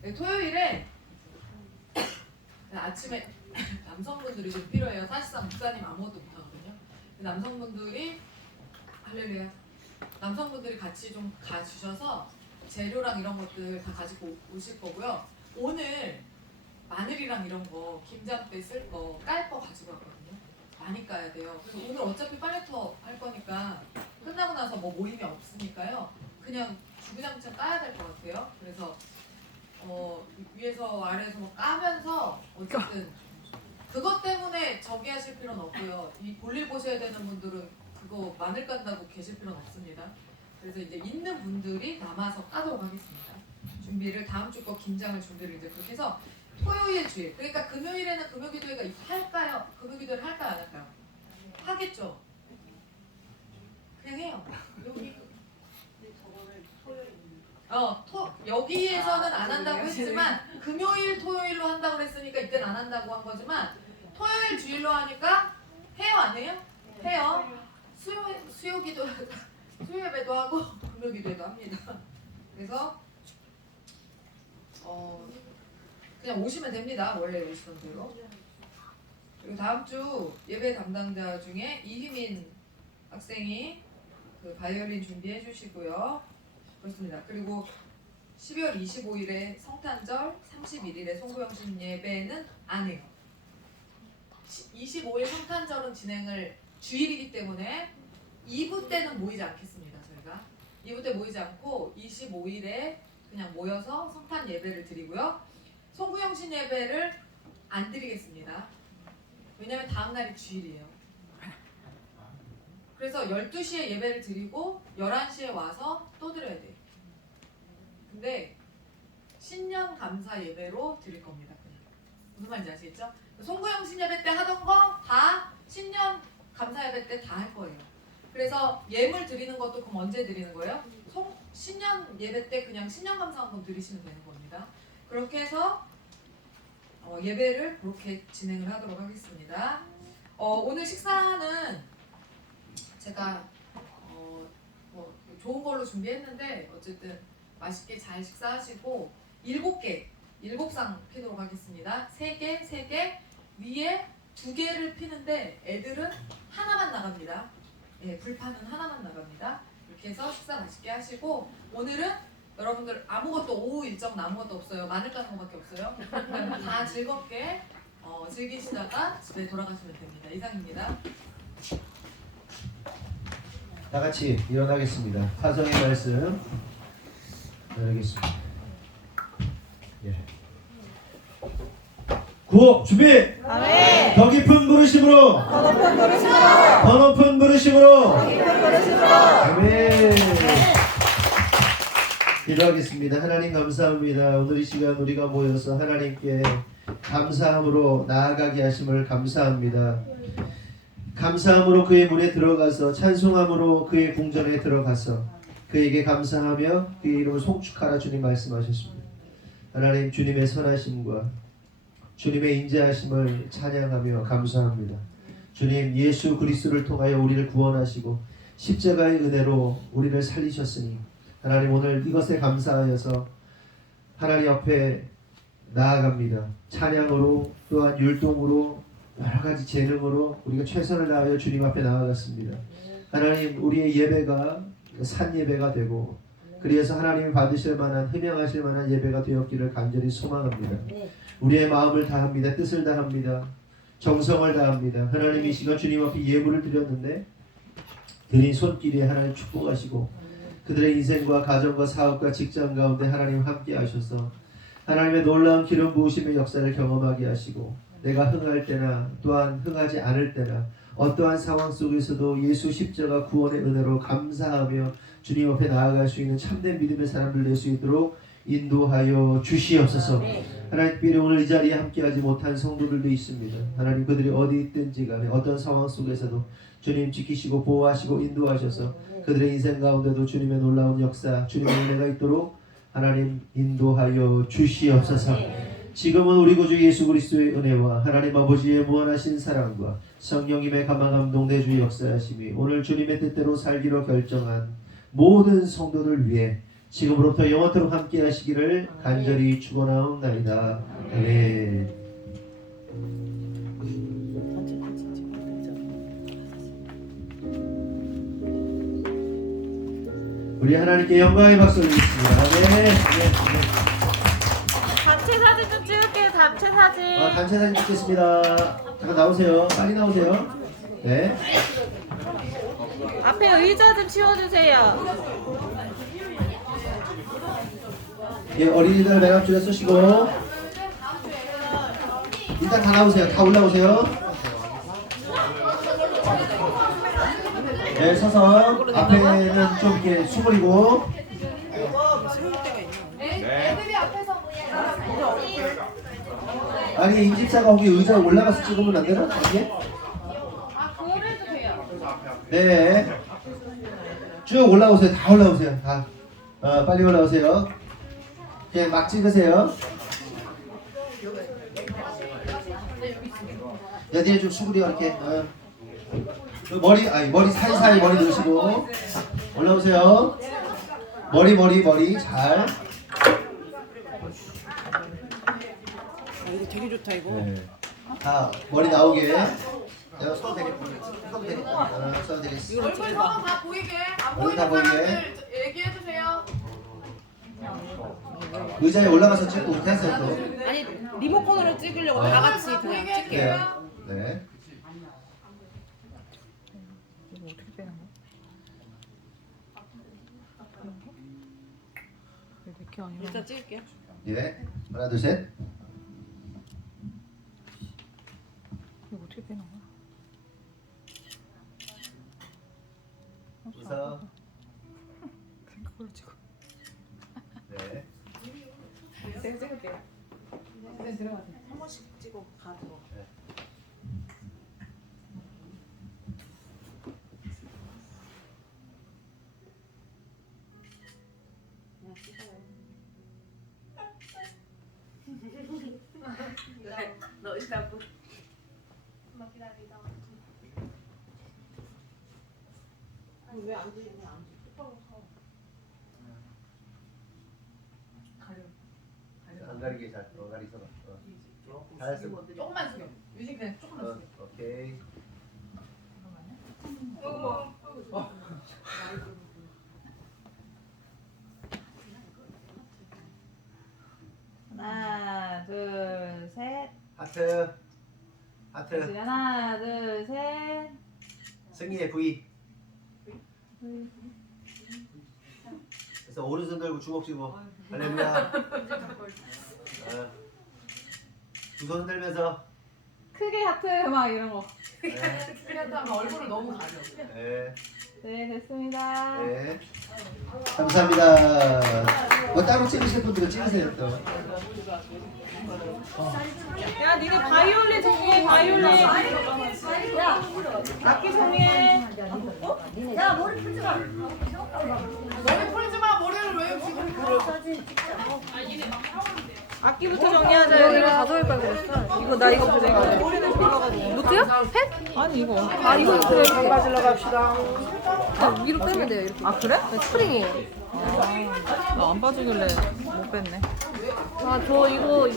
네, 토요일에 아침에 남성분들이 좀 필요해요. 사실상 목사님 아무것도 못하거든요. 남성분들이 할렐루야. 남성분들이 같이 좀 가주셔서 재료랑 이런 것들 다 가지고 오실 거고요. 오늘 마늘이랑 이런 거 김장 때 쓸 거 깔 거 가지고 왔거든요. 많이 까야 돼요. 그래서 오늘 어차피 빨래터 할 거니까 끝나고 나서 뭐 모임이 없으니까요. 그냥 주구장창 까야 될 것 같아요. 그래서 위에서 아래에서 뭐 까면서 어쨌든 그것 때문에 저기 하실 필요는 없고요. 이 볼일 보셔야 되는 분들은 그거 마늘 깐다고 계실 필요는 없습니다. 그래서 이제 있는 분들이 남아서 까도록 하겠습니다. 준비를 다음 주 거 김장을 준비를 이제 그렇게 해서 토요일 주일 그러니까 금요일에는 금요기도회가 할까요? 금요기도회를 할까요? 안 할까요? 하겠죠. 그냥 해요. 여기 여기에서는 안 한다고 했지만 금요일 토요일로 한다고 그랬으니까 이때는 안 한다고 한 거지만 토요일 주일로 하니까 해요 안 해요? 해요. 수요기도 수요예배도 하고 금요기도회도 합니다. 그래서 그냥 오시면 됩니다. 원래 오시던 대로. 그리고 다음 주 예배 담당자 중에 이휘민 학생이 그 바이올린 준비해 주시고요. 그렇습니다. 그리고 12월 25일에 성탄절, 31일에 송구영신 예배는 안 해요. 25일 성탄절은 진행을 주일이기 때문에 2부 때는 모이지 않겠습니다. 저희가 2부 때 모이지 않고 25일에 그냥 모여서 성탄 예배를 드리고요. 송구영신 예배를 안 드리겠습니다. 왜냐면 다음 날이 주일이에요. 그래서 12시에 예배를 드리고 11시에 와서 또 드려야 돼요. 근데 신년 감사 예배로 드릴 겁니다. 그냥. 무슨 말인지 아시겠죠? 송구영신 예배 때 하던 거 다 신년 감사 예배 때 다 할 거예요. 그래서 예물 드리는 것도 그럼 언제 드리는 거예요? 신년 예배 때 그냥 신년 감사 한번 드리시면 되는 겁니다. 그렇게 해서 예배를 그렇게 진행을 하도록 하겠습니다. 오늘 식사는 제가 뭐 좋은 걸로 준비했는데 어쨌든 맛있게 잘 식사하시고 7상 피도록 하겠습니다. 3개 위에 2개를 피는데 애들은 하나만 나갑니다. 네, 불판은 하나만 나갑니다. 이렇게 해서 식사 맛있게 하시고 오늘은 여러분들 아무것도 오후 일정 아무것도 없어요. 마늘 까는 것밖에 없어요. 그러니까 다 즐겁게 즐기시다가 집에 돌아가시면 됩니다. 이상입니다. 다 같이 일어나겠습니다. 사성의 말씀 열겠습니다. 예. 구호 준비. 아멘. 더 깊은 부르심으로. 더 높은 부르심으로. 아멘. 기도하겠습니다. 하나님 감사합니다. 오늘 이 시간 우리가 모여서 하나님께 감사함으로 나아가게 하심을 감사합니다. 감사함으로 그의 문에 들어가서 찬송함으로 그의 궁전에 들어가서 그에게 감사하며 그의 이름을 송축하라 주님 말씀하셨습니다. 하나님 주님의 선하심과 주님의 인자하심을 찬양하며 감사합니다. 주님 예수 그리스도를 통하여 우리를 구원하시고 십자가의 은혜로 우리를 살리셨으니 하나님 오늘 이것에 감사하여서 하나님 앞에 나아갑니다. 찬양으로 또한 율동으로 여러가지 재능으로 우리가 최선을 다하여 주님 앞에 나아갔습니다. 하나님 우리의 예배가 산 예배가 되고 그래서 하나님이 받으실 만한 흠양하실 만한 예배가 되었기를 간절히 소망합니다. 우리의 마음을 다합니다. 뜻을 다합니다. 정성을 다합니다. 하나님 이 시간 주님 앞에 예물을 드렸는데 드린 손길에 하나님 축복하시고 그들의 인생과 가정과 사업과 직장 가운데 하나님 함께 하셔서 하나님의 놀라운 기름 부으심의 역사를 경험하게 하시고 내가 흥할 때나 또한 흥하지 않을 때나 어떠한 상황 속에서도 예수 십자가 구원의 은혜로 감사하며 주님 앞에 나아갈 수 있는 참된 믿음의 사람들 될 수 있도록 인도하여 주시옵소서. 하나님 특별히 오늘 이 자리에 함께하지 못한 성도들도 있습니다. 하나님 그들이 어디 있든지 간에 어떤 상황 속에서도 주님 지키시고 보호하시고 인도하셔서 그들의 인생 가운데도 주님의 놀라운 역사 주님의 은혜가 있도록 하나님 인도하여 주시옵소서. 지금은 우리 구주 예수 그리스도의 은혜와 하나님 아버지의 무한하신 사랑과 성령님의 감화 감동 내주 역사하심이 오늘 주님의 뜻대로 살기로 결정한 모든 성도를 위해 지금으로부터 영원토록 함께 하시기를 간절히 축원하옵나이다. 아멘. 우리 하나님께 영광의 박수 드리겠습니다. 아멘. 단체 사진 좀 찍을게요. 단체 사진. 단체 사진 찍겠습니다. 잠깐 나오세요. 빨리 나오세요. 네. 앞에 의자 좀 치워주세요. 예, 어린이들 맨 앞줄에 서시고 일단 다 나오세요. 다 올라오세요. 네, 서서 앞에는 좀 이렇게 수그리고 애들이 앞에서 아니 임집사가 거기 의자에 올라가서 찍으면 안 되나? 이게? 그래도 돼요. 네. 쭉 올라오세요. 다 올라오세요. 다. 빨리 올라오세요. 그냥 막 찍으세요. 야, 니네 좀 수그려 이렇게. 머리 사이사이 머리 넣으시고 올라오세요. 머리 잘. 이거 되게 좋다 이거. 네. 다 머리 나오게. 내가 손 되겠다. 손 되겠다. 손 되겠어. 얼굴 성함 다 보이게 안 얼굴 다 보이는 보이게. 사람들 얘기해주세요. 의자에 올라가서 찍고 그렇게 하세요 또. 아니 리모컨으로 찍으려고 다 같이 그냥 보이게 찍게요. 해주세요. 네. 일단 찍을게요. 예. 하나 둘 셋. 이거 어떻게 빼는 거야? 웃어. 그걸로 찍어. 네. 찍을게요. 네, 들어가세요. 한 번씩 찍어 가지고. 너 일단 뭐 엄마 기다리자. 왜안 찍냐? 안 안 가리게 잘. 가리서. 잘했어. 조금만 숙여. 유진 그냥 조금만 숙여. 오케이. 하나, 둘, 셋. 하트. 하트. 하나, 둘, 셋. 승리의 V. 그래서 오른손 들고 주먹 쥐고 할렐루야. 두 손 들면서. 크게 하트 막 이런 거. 그랬다면 얼굴을 너무 가려. 네. 네, 됐습니다. 네. 감사합니다. 뭐 따로 찍으실 분들은 찍으세요 또. 야, 니네 바이올린 정리해, 바이올린. 야, 악기 정리해. 머리 풀지 마. 머리를 왜 지금 풀어? 악기부터 정리하자. 이거 가져올 걸 그랬어. 이거 나 이거 그래. 머리는 빌려가지고. 노트야? 펜? 아니 이거. 아 이거 그래. 가지러 갑시다. 위로 빼면 돼요. 이렇게. 아 그래? 네, 스프링이에요. 나 안 빠지길래 못 뺐네. 아 저 이거